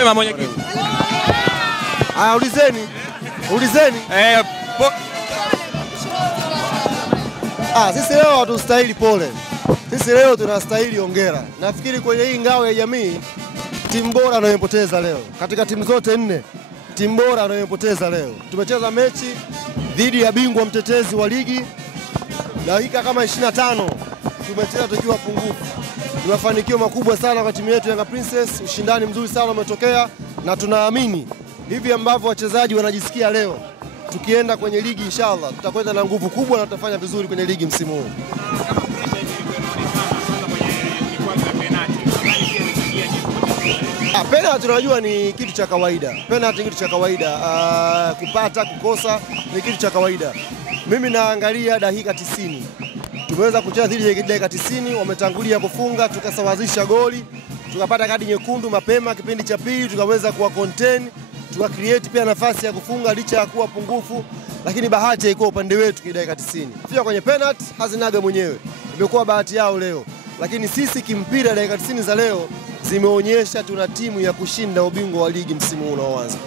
Sema mwenyekiti. Ulizeni. Sisi leo hatustahili pole. Sisi leo tunastahili hongera. Nafikiri kwenye hii ngao ya jamii timu bora anayopoteza leo. Katika timu zote 4, timu bora anayopoteza leo. Tumecheza mechi dhidi ya bingwa mtetezi wa ligi. Dakika kama 25 tumecheza tukiwa pungufu. Ni mafanikio makubwa sana kwa timu yetu Yanga Princess. Ushindani mzuri sana umetokea na tunaamini hivi ambavyo wachezaji wanajisikia leo, tukienda kwenye ligi inshallah tutakwenda na nguvu kubwa na tutafanya vizuri kwenye ligi msimu huu. Penalty tunajua ni kitu cha kawaida. Penalty ni kitu cha kawaida. Kupata, kukosa ni kitu cha kawaida. Mimi naangalia dakika 90. Tumeweza kucheza dhidi ya dakika 90, wametangulia kufunga, tukasawazisha goli, tukapata kadi nyekundu mapema kipindi cha pili, tukaweza kuwa contain, create pia nafasi ya kufunga licha ya kuwa pungufu, lakini bahati haikuwa upande wetu kwa dakika 90. Pia kwenye penalty hazinaga mwenyewe. Imekuwa bahati yao leo. Lakini sisi kimpira dakika 90 za leo zimeonyesha tuna timu ya kushinda ubingwa wa ligi msimu huu unaoanza.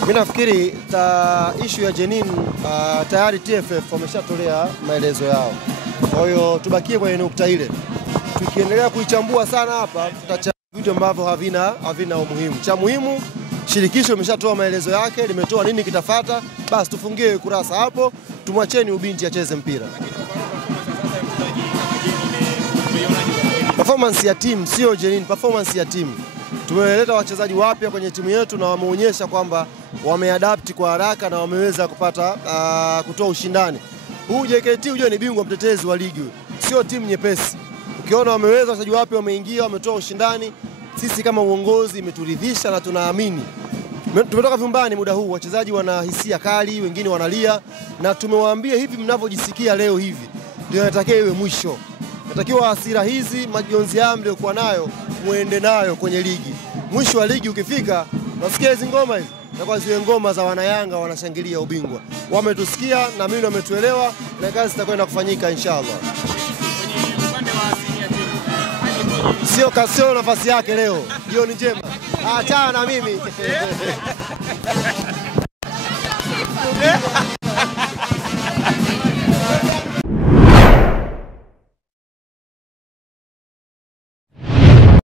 Mimi nafikiri issue ya Jenin tayari TFF wameshatolea maelezo yao. Kwa hiyo tubakie kwenye nukta ile. Tukiendelea kuichambua sana hapa tutachambua vitu ambavyo havina umuhimu. Cha muhimu, shirikisho limeshatoa maelezo yake, limetoa nini kitafuata, basi tufungie kurasa hapo, tumwacheni ubinti acheze mpira. Performance ya timu sio Jenin, performance ya timu. Tumeleta wachezaji wapya kwenye timu yetu na wameonyesha kwamba wameadapt kwa haraka na wameweza kutoa ushindani. Huu JKT ujue ni bingwa mtetezi wa ligi. Sio timu nyepesi. Ukiona wameweza wachezaji wapya wameingia, wametoa ushindani, sisi kama uongozi imeturidhisha na tunaamini. Tumetoka vyumbani muda huu, wachezaji wana hisia kali, wengine wanalia, na tumewaambia hivi mnavyojisikia leo hivi ndio inatakiwa iwe mwisho. Natakiwa hasira hizi, majonzi haya mliokuwa nayo muende nayo kwenye ligi. Mwisho wa ligi ukifika, nasikia hizi ngoma hizi na kwa zile ngoma za wanayanga wanashangilia ubingwa. Wametusikia na mimi wametuelewa na kazi itakwenda kufanyika inshallah. Sio nafasi yake leo. Jioni njema. Achana na mimi.